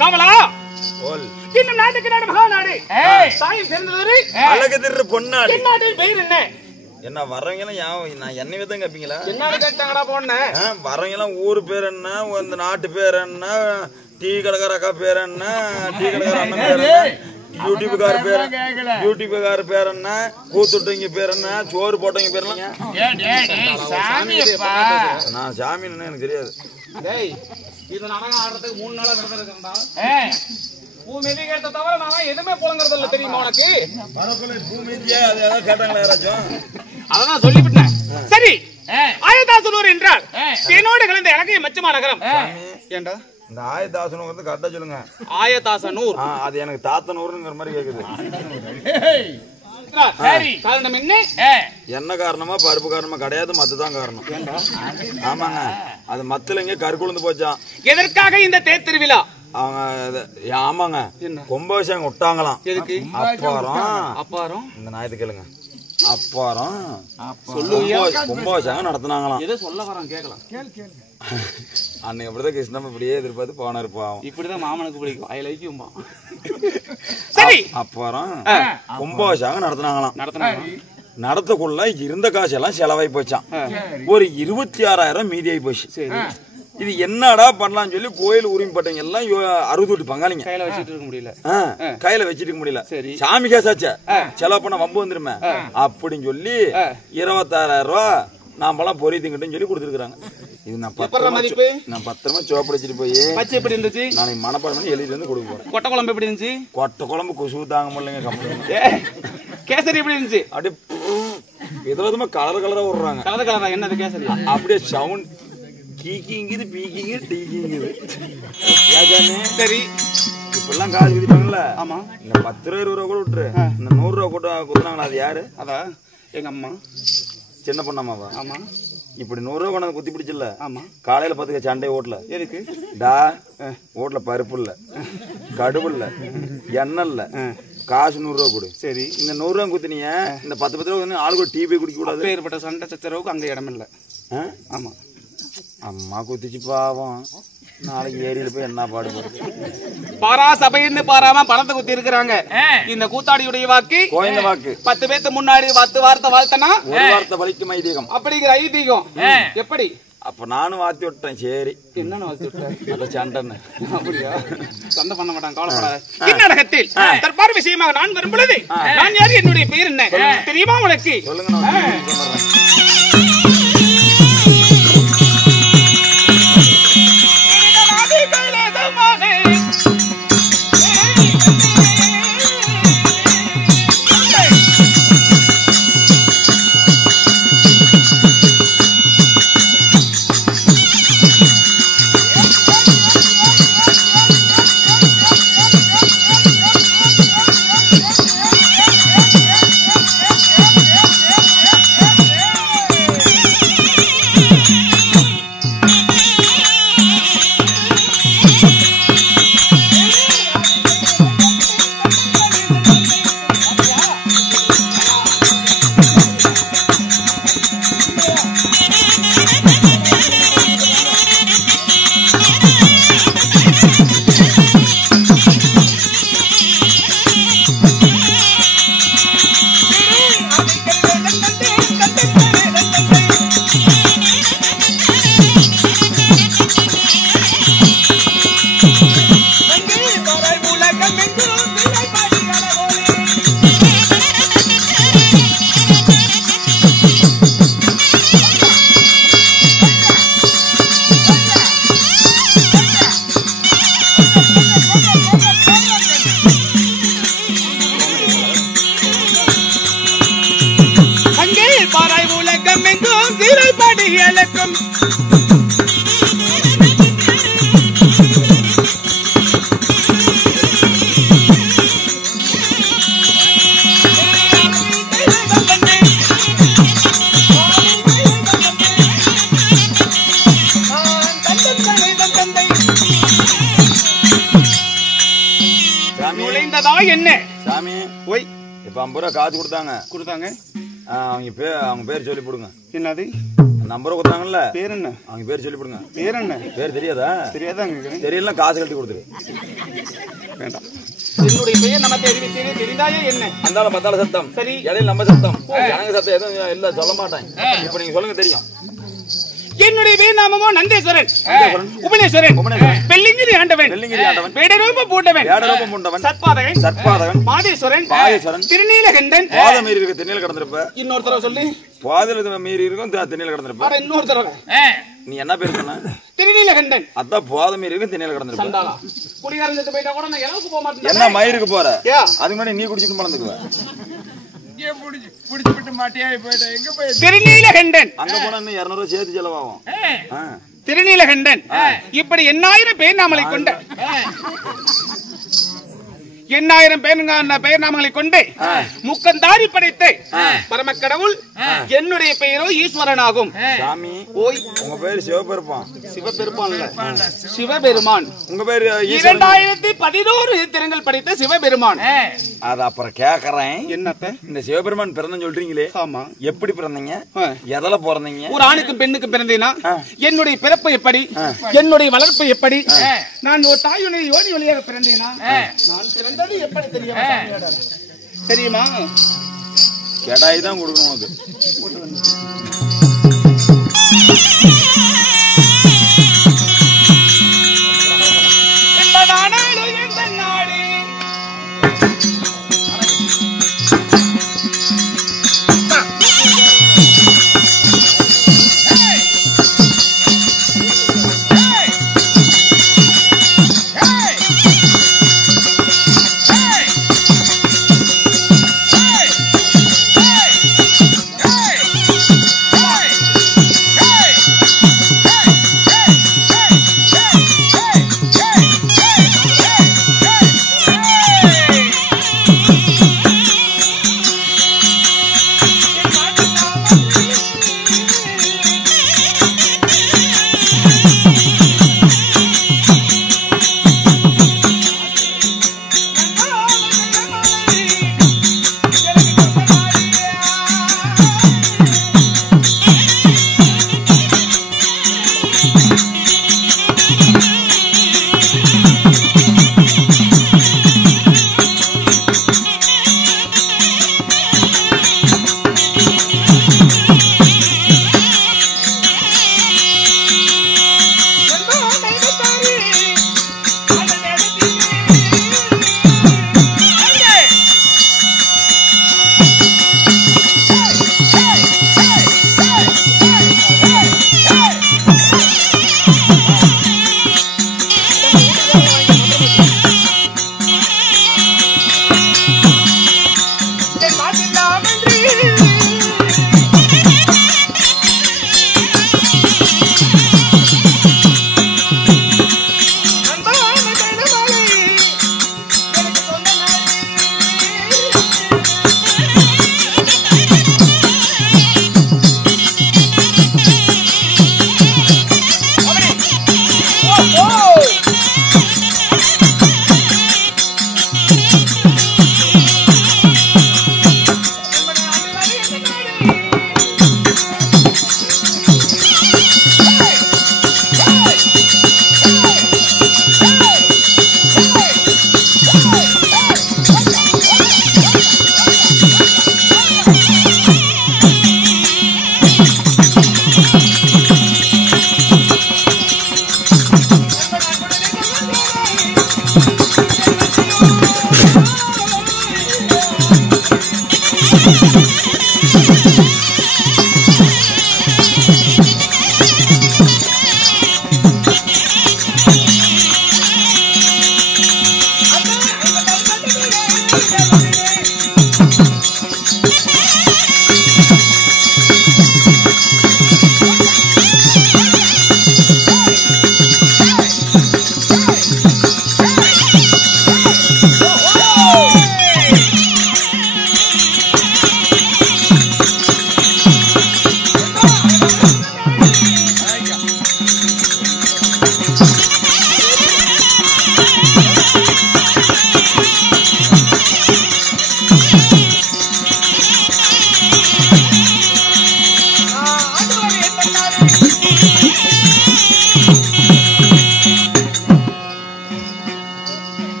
கமலா இந்த நாட்டுக்கு நாடு மகாநாடு தாய் சேர்ந்தது அழகுதிரு பொன்னாடு நாட்டின் பெயர் என்ன? என்ன வரவங்க எல்லாம் நான் என்னையே தான் கேப்பீங்களா? என்ன கேட்டாங்கடா பொண்ணு? வரவங்க எல்லாம் ஊரு பேர் என்ன, இந்த நாட்டு பேர் என்ன, டீ கடைக்கார அக்கா பேர் என்ன, டீ கடைக்கார அண்ணன் பேர் என்ன, யூடியூப்கார பேர் என்ன, கூத்துட்டவங்க பேர் என்ன, சோறு போட்டவங்க பேர் என்ன? நான் சாமி எனக்கு தெரியாது. இது நாடகம் ஆடுறதுக்கு 3 நாளா விரதம் இருக்கேன்டா. பூமிதி கேட்ட தவிர நான் எதுவுமே புலங்கறது இல்ல, தெரியுமா உனக்கு? பூமிதியா அது ஏதாவது கேட்டாங்களா யாராச்சும்? அதான் சொல்லிவிட்டேன். சரி, ஆயதாசனூர் என்றால் என்னோட கலந்த எனக்கு மச்சமா நகரம். ஏண்டா இந்த ஆயதாசனூர் வந்து கரெக்டா சொல்லுங்க. ஆயதாசனூர் அது எனக்கு தாத்தனூர்ங்கிற மாதிரி கேக்குது. காரணம் என்ன? என்ன காரணமா பருப்பு காரணமா கிடையாது, மத்துதான் காரணம். ஆமாங்க, அது மத்துல இங்க கருக்குழுந்து போச்சான். எதற்காக இந்த தேர் திருவிழா? அவங்க ஆமாங்க கும்பாபிஷேகம் விட்டாங்களாம். அப்புறம் இந்த ஞாயிற்று கேளுங்க. அப்புறம் கும்பாபிஷேகம் நடத்தினாங்களாம். எதை சொல்ல வரான் கேட்கலாம். அன்னைக்கு அப்படிதான் கிருஷ்ணன் இப்படியே எதிர்பார்த்து போன இருப்பான். இப்படிதான் மாமனுக்கு பிடிக்கும். ஐ லைக் யூ மா. சரி, அப்புறம் கும்பாபிஷேகம் நடத்தினாங்களாம். நடத்தக்குள்ள இருந்த காசு எல்லாம் செலவாய் போச்சான். ஒரு 26,000 மீதியாகி போச்சு. இது என்னடா பண்ணலாம்னு சொல்லி கோயில் உரிமை பட்டவங்க எல்லாம் 68 பங்காளிங்க கையில வச்சிட்டு இருக்க முடியல. கையில வச்சிட்டு இருக்க முடியல. சாமி காசாச்ச செலவு பண்ண வம்பு வந்துருமே அப்படின்னு சொல்லி 26,000 ரூபாய் நாமெல்லாம் பொறி திங்கட்டுன்னு சொல்லி கொடுத்துருக்காங்க. இது நான் பத்திரமா சோப்படிச்சிட்டு போய் எப்படி இருந்துச்சு நாளைக்கு மனப்பாடம் பண்ணி எழுதிட்டு வந்து கொடுக்க போறேன். கொட்டை குழம்பு எப்படி இருந்துச்சு? கொட்டை குழம்பு குசு தாங்க முடியலங்க. கம்பெனி கேசரி எப்படி இருந்துச்சு? அப்படியே விதவிதமா கலர் கலரா விடுறாங்க. கலர் கலரா என்னது கேசரி? அப்படியே சவுண்ட் கீக்கிங்குது பீக்கிங்கு டீக்கிங்குது. சரி, இப்பெல்லாம் காசு விதிப்பாங்கல்ல. ஆமா, இந்த 10 ரூபா 20 ரூபா கூட விட்டுரு. இந்த 100 ரூபா கூட கொடுத்தாங்களா? அது யாரு? அதான் எங்க அம்மா. சின்ன பொண்ணாமாவா? ஆமா. இப்படி 100 ரூபா கொண்டாந்து குத்தி பிடிச்சில்ல. ஆமா. காலையில பாத்துக்க சண்டை ஓட்டல. எதுக்கு? டா ஓட்டல பருப்பு இல்ல, கடுவு இல்ல, எண்ணெய் இல்ல, காசு 100 ரூபா கொடு. சரி, இந்த 100 ரூபா குத்துனீங்க, இந்த 10 ரூபா ஆளுக்கு ஒரு டீ போய் குடிக்க கூடாது. ஏற்பட்ட சண்டை சச்சரவுக்கு அங்க இடம் இல்ல. ஆமா, அம்மா குத்திச்சு பாவம், நாளைக்கு ஏரியில போய் என்ன பாடு போடுறது. பாரா சபைன்னு பாராம பணத்தை குத்தி இருக்கிறாங்க. இந்த கூத்தாடியுடைய வாக்கு கோயிந்த வாக்கு 10 பேருக்கு முன்னாடி 10 வார்த்தை வாழ்த்தனா ஒரு வார்த்தை வலிக்கும் ஐதீகம் அப்படிங்கிற ஐதீகம். எப்படி? அப்ப நானும் வாத்தி விட்டேன். சரி, என்னன்னு வாத்தி விட்டேன்? அத சண்டைன்னு. அப்படியா? சண்டை பண்ண மாட்டாங்க, கவலைப்படாத. இந்நாடகத்தில் தற்பார் விஷயமாக நான் வரும் பொழுது நான் யாரு, என்னுடைய பெயர் என்ன தெரியுமா உனக்கு? சொல்லுங்க. என்ன சாமி? ஓய், இப்ப 50 ரூபா காசு கொடுத்தாங்க. அவங்க பேர் சொல்லி போடுங்க. என்னது? நம்பர் கொடுத்தாங்கல்ல, பேர் என்ன? அவங்க பேர் சொல்லி போடுங்க. பேர் என்ன? பேர் தெரியாதா? தெரியாதாங்க. தெரியல, காசு கட்டி கொடுத்துரு. வேண்டாம். என்னுடைய பெயர் நம்ம தெரிந்தாயே என்ன? அந்தால பத்தால சத்தம். சரி, இடையில நம்ம சத்தம், எனக்கு சத்தம் எதுவும் இல்ல, சொல்ல மாட்டேன். இப்ப நீங்க சொல்லுங்க, தெரியும். என்னுடைய பேர் நாமமோ நந்தேஸ்வரன், உபனேஸ்வரன், பெல்லிங்கிரி ஆண்டவன், வேடரூபம் பூண்டவன், சத்பாதகன், மாதேஸ்வரன், திருநீலகண்டன். பாதம் மீறி இருக்க தென்னையில கடந்திருப்ப. இன்னொரு தடவை சொல்லி. பாதல மீறி இருக்கும் தென்னையில கடந்திருப்ப. இன்னொரு தடவை. நீ என்ன பேர் சொன்ன? திருநீலகண்டன். அதான் பாதம் மீறி இருக்கும் தென்னையில கடந்திருப்ப. சண்டாளா, குடிகாரன் போயிட்டா கூட நான் எனக்கு போக மாட்டேன். என்ன மயிருக்கு போற? அதுக்கு முன்னாடி நீ குடிச்சிட்டு மறந்துக்குவ. திருநீலகண்டன். அங்க போனா 200 ரூபாய் சேர்த்து செலவாகும். திருநீலகண்டன் இப்படி 8000 பேர் நாமலை கொண்ட 8000 பெயர் நாமங்களை கொண்டு முக்கந்தாரி படைத்து பரமக்கடவுள். என்னுடைய பெயரோ ஈஸ்வரன் ஆகும். சாமி, ஓய், உங்க பேரு சிவபெருமான். சிவபெருமான் இல்ல, சிவபெருமான். உங்க பேரு 2011 திறங்கள் படைத்த சிவபெருமான். அது அப்புறம் கேக்குறேன். என்னத்த? இந்த சிவபெருமான் பிறந்தன்னு சொல்றீங்களே, ஆமா, எப்படி பிறந்தீங்க? எதில பிறந்தீங்க? ஒரு ஆணுக்கும் பெண்ணுக்கும் பிறந்தேனா? என்னுடைய பிறப்பு எப்படி? என்னுடைய வளர்ப்பு எப்படி? நான் ஒரு தாயுடைய யோனி வழியாக பிறந்தேனா? நான் பிறந்தது எப்படி தெரியுமா? கெடாய் தான் கொடுக்கணும் அது.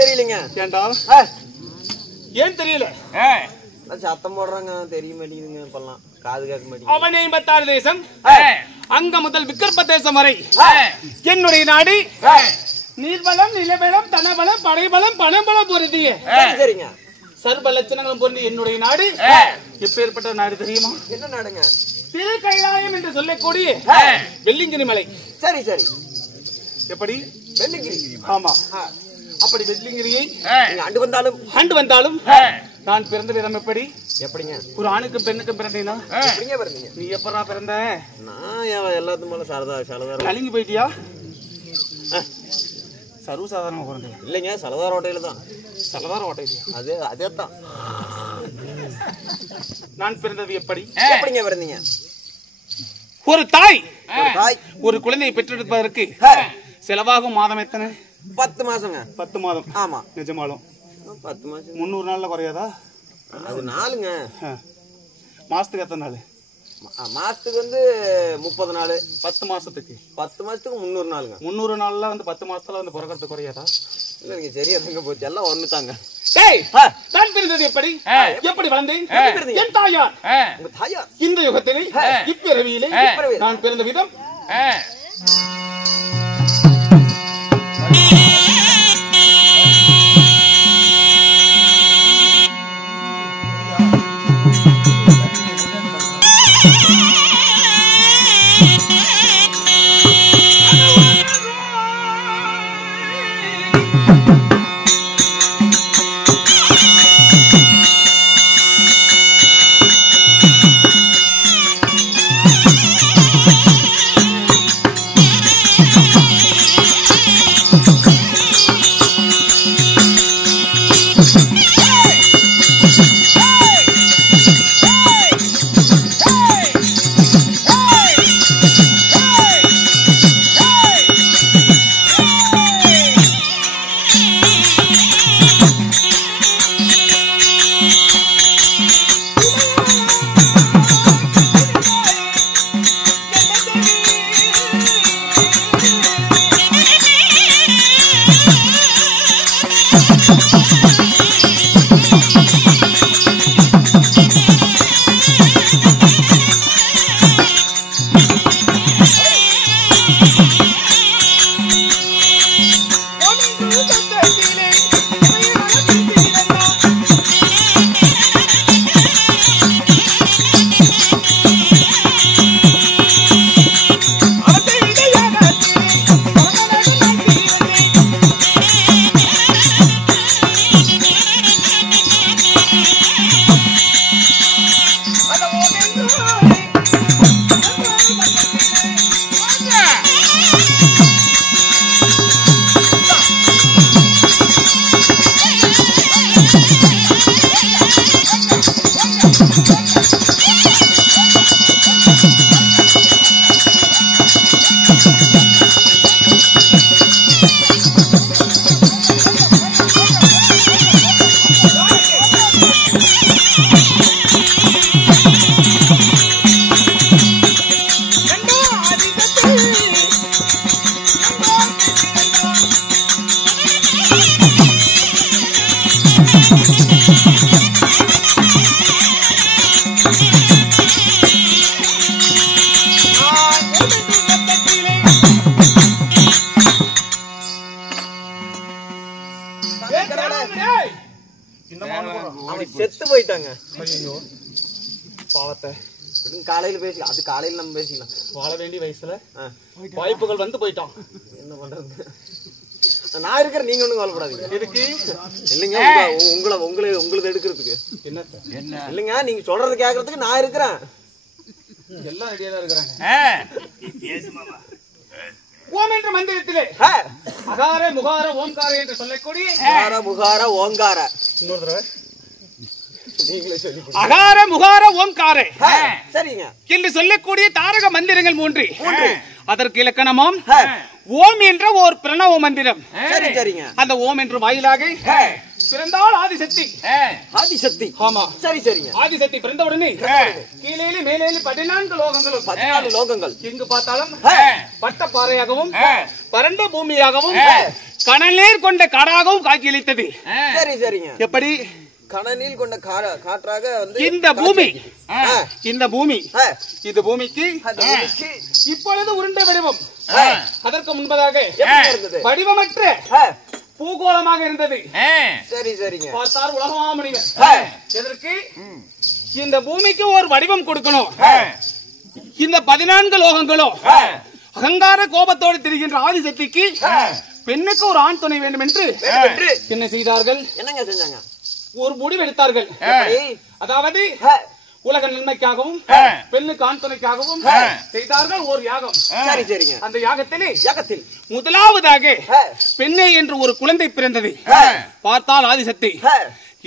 தெரியலங்க. ஏண்டா ஏன் தெரியல? சத்தம் போடுறாங்க தெரிய மாட்டேங்குதுங்க. இப்பெல்லாம் காது கேட்க மாட்டேங்குது. அவன் 86 தேசம் அங்க முதல் விக்கற்ப தேசம் வரை என்னுடைய நாடு நீர்பலம், நிலபலம், தனபலம், படைபலம், பணபலம் பொருந்திய சரிங்க. சர்வ லட்சணங்களும் பொருந்திய என்னுடைய நாடு எப்பேற்பட்ட நாடு தெரியுமா? என்ன நாடுங்க? திரு கைலாயம் என்று சொல்லக்கூடிய வெள்ளிங்கிரி மலை. சரி சரி. எப்படி? வெள்ளிங்கிரி. ஆமா. அப்படி வெள்ளிங்கிரியை ஆண்டு வந்தாலும் நான் பிறந்த விதம் எப்படி? எப்படிங்க? ஒரு ஆணுக்கும் பெண்ணுக்கும் பிறந்தீங்கன்னா எப்படிங்க பிறந்தீங்க? நீ எப்படா பிறந்த? நான் எல்லாத்துக்கும் மேல சலதாரம். கலங்கி போயிட்டியா? சர்வசாதாரணமா பிறந்தேன் இல்லைங்க. சலதார ஓட்டையில தான். சலதார ஓட்டையில அதே தான். நான் பிறந்தது எப்படி? எப்படிங்க பிறந்தீங்க? ஒரு தாய் ஒரு குழந்தையை பெற்றெடுப்பதற்கு செலவாகும் மாதம் எத்தனை? 10 மாசங்க. 10 மாதம். ஆமா. நிஜமாலும் 10 மாசம். 300 நாள்ல குறையாதா? அது நாளுங்க. மாசத்துக்கு எத்தனை நாள்? மாசத்துக்கு 30 நாள். 10 மாசத்துக்கு 10 மாசத்துக்கு 300 நாளுங்க. 300 நாள்ல 10 மாசத்துல பிறக்கிறது குறையாதா? இல்ல நீங்க சரியா போச்சு. எல்லாம் ஒண்ணுதாங்க. நான் பிறந்தது எப்படி? எப்படி வளர்ந்தேன்? என் தாயார் உங்க தாயார் இந்த யுகத்திலே இப்பிறவியிலே நான் பிறந்த விதம் செத்து போயிட்டாங்க. ஐயோ பாவத்தை காலையில பேசி அது காலையில நம்ம பேசிக்கலாம். வாழ வேண்டிய வயசுல வாய்ப்புகள் வந்து போயிட்டோம். என்ன பண்றது? நான் இருக்கிற நீங்க ஒண்ணும் கவலைப்படாதீங்க. எதுக்கு இல்லைங்க உங்களுக்கு எடுக்கிறதுக்கு என்ன இல்லைங்க நீங்க சொல்றது கேட்கறதுக்கு நான் இருக்கிறேன். எல்லாம் ரெடியா தான் இருக்கிறாங்க. ஓம் என்ற மந்திரத்திலே அகார முகார ஓம்கார என்று சொல்லக்கூடிய முகார ஓங்கார இன்னொரு தடவை நீங்களே சொல்லி அகார முகார ஓம்கார சரிங்க என்று சொல்லக்கூடிய தாரக மந்திரங்கள் 3 அதற்கு இலக்கணமாம் ஓம் என்ற ஒரு பிரணவ மந்திரம். சரிங்க அந்த ஓம் என்ற வாயிலாக பிறந்தால் ஆதிசக்தி. ஆதிசக்தி ஆமா சரிங்க ஆதிசக்தி பிறந்த உடனே கீழேலி மேலேலி 14 லோகங்களும் 14 லோகங்கள் எங்கு பார்த்தாலும் பட்ட பாறையாகவும் பரண்ட பூமியாகவும் கடநீர் கொண்ட காடாகவும் காட்சியளித்தது. சரி சரிங்க. எப்படி? கடனில் கொண்ட காற்றாக வந்து இந்த பூமி இந்த பூமிக்கு இப்பொழுது உருண்டை வடிவம். அதற்கு முன்பதாக வடிவமற்ற பூகோளமாக இருந்தது. சரி சரிங்க. பார்த்தார் உலகமாமணிவர் எதற்கு இந்த பூமிக்கு ஒரு வடிவம் கொடுக்கணும். இந்த 14 லோகங்களும் அகங்கார கோபத்தோடு திரிகின்ற ஆதிசக்திக்கு பெண்ணுக்கு ஒரு ஆண் துணை வேண்டும் என்று என்ன செய்தார்கள்? என்னங்க செஞ்சாங்க? ஒரு முடிவு எடுத்தார்கள். அதாவது உலக நன்மைக்காகவும் பெண்ணுக்கு ஆண் துணைக்காகவும் செய்தார்கள் ஒரு யாகம். சரி சரிங்க. அந்த யாகத்தில் முதலாவதாக பெண்ணே என்று ஒரு குழந்தை பிறந்தது. பார்த்தால் ஆதிசக்தி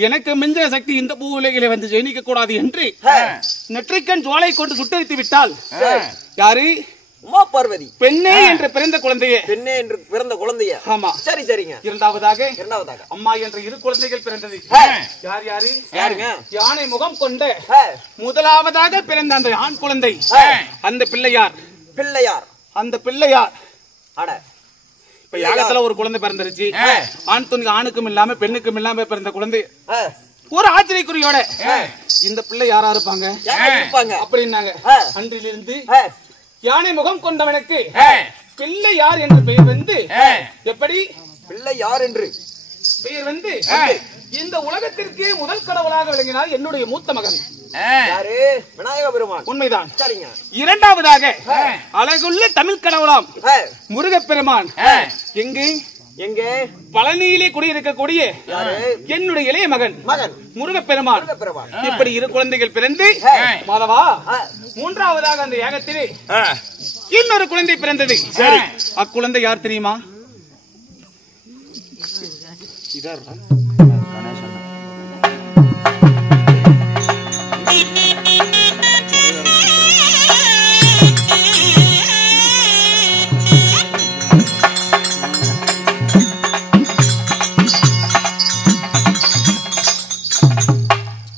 எனக்கு மிஞ்சின சக்தி இந்த பூ உலகிலே வந்து ஜெயிக்க கூடாது என்று நெற்றிக்கண் ஜுவாலை கொண்டு சுட்டரித்து விட்டால் யாரு? உமா பார்வதி. பெண்ணே என்று பிறந்த குழந்தையே. பெண்ணே என்று பிறந்த குழந்தைய. ஆமா. சரி சரிங்க. இரண்டாவதாக அம்மா என்ற 2 குழந்தைகள் பிறந்தது. யார் யாரு? யாருங்க? யானை முகம் கொண்ட முதலாவதாக பிறந்த அந்த ஆண் குழந்தை அந்த பிள்ளையார். அந்த பிள்ளையார் அட இப்ப யாகத்துல ஒரு குழந்தை பிறந்துருச்சு. ஆண் துணி ஆணுக்கும் இல்லாம பெண்ணுக்கும் இல்லாம பிறந்த குழந்தை ஒரு ஆச்சரியக்குறியோட இந்த பிள்ளை யாரா இருப்பாங்க அப்படின்னாங்க. அன்றிலிருந்து யானை முகம் கொண்டவனுக்கு பிள்ளை யார் என்று பெயர் வந்து எப்படி பிள்ளை யார் என்று பெயர் வந்து இந்த உலகத்திற்கு முதல் கடவுளாக விளங்கினார் என்னுடைய மூத்த மகன் யாரு? விநாயக பெருமான். உண்மைதான். சரிங்க. இரண்டாவதாக அழகுள்ள தமிழ் கடவுளாம் முருகப்பெருமான் எங்கே பழனியிலே குடியிருக்கக்கூடிய என்னுடைய இளைய மகன் முருகப்பெருமான். இப்படி 2 குழந்தைகள் பிறந்து மாதவா மூன்றாவதாக அந்த யாகத்திலே இன்னொரு குழந்தை பிறந்தது. அக்குழந்தை யார் தெரியுமா?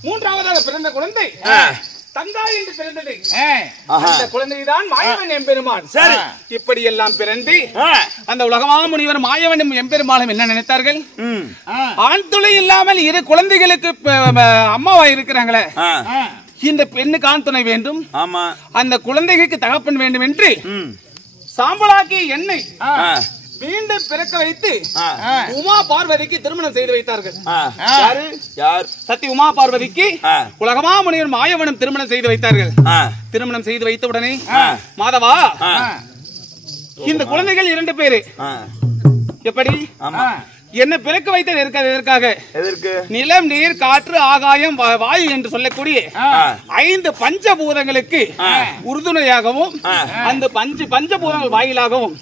மூன்றாவதாக பிறந்த குழந்தை தங்காய் என்று பிறந்தது. அந்த குழந்தைதான் மாயவன் எம்பெருமான். சரி. இப்படி எல்லாம் பிறந்து அந்த உலகமாமுனிவர் மாயவன் எம்பெருமானும் என்ன நினைத்தார்கள்? ஆண் துளை இல்லாமல் 2 குழந்தைகளுக்கு அம்மாவா இருக்கிறாங்களே, இந்த பெண்ணுக்கு ஆண் துணை வேண்டும், அந்த குழந்தைகளுக்கு தகப்பன் வேண்டும் என்று சாம்பலாக்கி எண்ணெய் மீண்டும் பிறக்க வைத்து உமா பார்வதிக்கு திருமணம் செய்து வைத்தார்கள். யார்? சத்தி உமா பார்வதிக்கு உலகமாமுனிவர் மாயவனும் திருமணம் செய்து வைத்தார்கள். திருமணம் செய்து வைத்த உடனே மாதவா இந்த குழந்தைகள் 2 பேரு எப்படி என்ன பிறக்க வைத்தது எதற்காக? நிலம், நீர், காற்று, ஆகாயம், வாயு என்று சொல்லக்கூடிய 5 பஞ்சபூதங்களுக்கு உறுதுணையாகவும் அந்த பஞ்சபூதங்கள் வாயிலாகவும்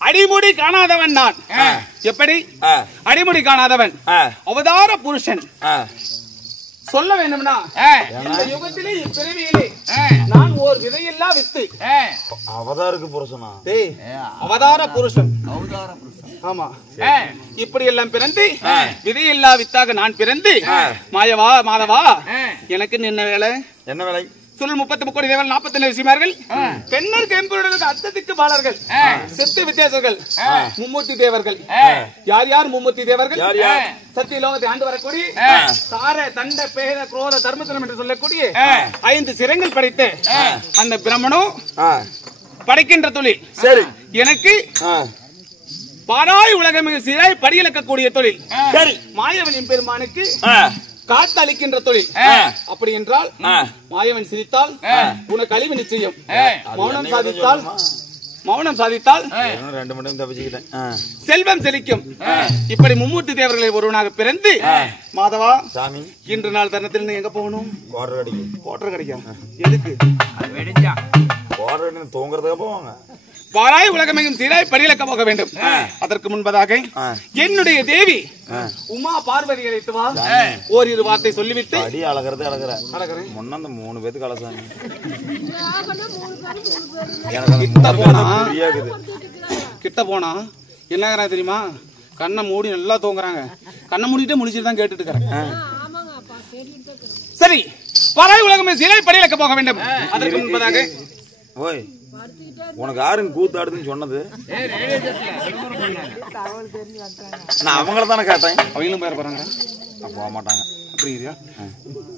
அடிமுடி காணாதவன் நான். எப்படி அடிமுடி காணாதவன்? அவதார புருஷன். சொல்ல வேண்டும்னா இந்த யுகத்திலே இப்பிறவியிலே நான் ஒரு விதையில்லா வித்து. அவதாருக்கு புருஷனா? அவதார புருஷன். ஆமா. இப்படி எல்லாம் பிறந்து விதையில்லா வித்தாக நான் பிறந்து மாதவா எனக்கு என்ன வேலை? என்ன வேலை? சொல் 30 கோடி தேவர்கள் 47 ரிஷிமார்கள் பெண்ணர் கேம்புடனுக்கு அத்ததிக்கு பாலர்கள் சித்து வித்தியாசர்கள் மும்மூர்த்தி தேவர்கள். யார் யார் மும்மூர்த்தி தேவர்கள்? சத்திய லோகத்தை ஆண்டு வரக்கூடிய சார தண்ட பேத குரோத தர்மசனம் என்று சொல்லக்கூடிய 5 சிரங்கள் படைத்த அந்த பிரம்மனும் படைக்கின்ற தொழில். சரி. எனக்கு பாராய் உலகமிகு சிறாய் படியிலக்கக்கூடிய தொழில். சரி. மாயவன் பெருமானுக்கு காத்து அளிக்கின்ற தொழில். அப்படி என்றால் மாயவன் சிரித்தால் உனக்கு அழிவு நிச்சயம். மௌனம் சாதித்தால் 2 மணி தப்பிச்சுக்கிட்டேன். செல்வம் செழிக்கும். இப்படி மும்மூர்த்தி தேவர்களை ஒருவனாக பிறந்து மாதவா சாமி இன்று நாள் தருணத்தில் எங்க போகணும்? கோட்டர் கடிக்கும். எதுக்கு? தூங்குறதுக்கு போவாங்க. பாராய் உலகமெங்கும் சீராய் படியிலக்க போக வேண்டும். அதற்கு முன்பதாக என்னுடைய தேவி உமா பார்வதி அழைத்து வா. ஓரிரு வார்த்தை சொல்லிவிட்டு அடி அழகிறது அழகிறேன். முன்ன அந்த 3 பேத்துக்கு அழசாங்க. கிட்ட போனா என்ன தெரியுமா? கண்ணை மூடி நல்லா தூங்குறாங்க. கண்ணை மூடிட்டு முடிச்சுட்டு தான் கேட்டுட்டு இருக்கிறேன். சரி. பாராய் உலகமே சீராய் படியிலக்க போக வேண்டும். அதற்கு முன்பதாக உனக்கு யாருங்க கூத்தாடுதுன்னு சொன்னது? நான் அவங்கள தானே கேட்டேன். அவங்களும் பேர போறாங்க. போக மாட்டாங்க. அப்படியா?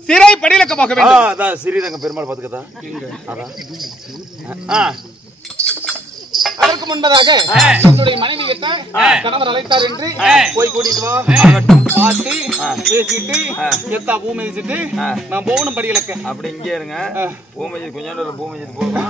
சிறை படியிலக்க போக வேண்டும். அதான் ஸ்ரீரங்க பெருமாள் பாத்துக்கதா. அதான். அதற்கு முன்பதாக என்னுடைய மனைவி கிட்ட கணவர் அழைத்தார் என்று போய் கூட்டிட்டு வா பாட்டி பேசிட்டு எத்தா பூமி வச்சுட்டு நான் போகணும் படியிலக்க. அப்படி இங்கே இருங்க. பூமி கொஞ்சம் பூமி போகும்.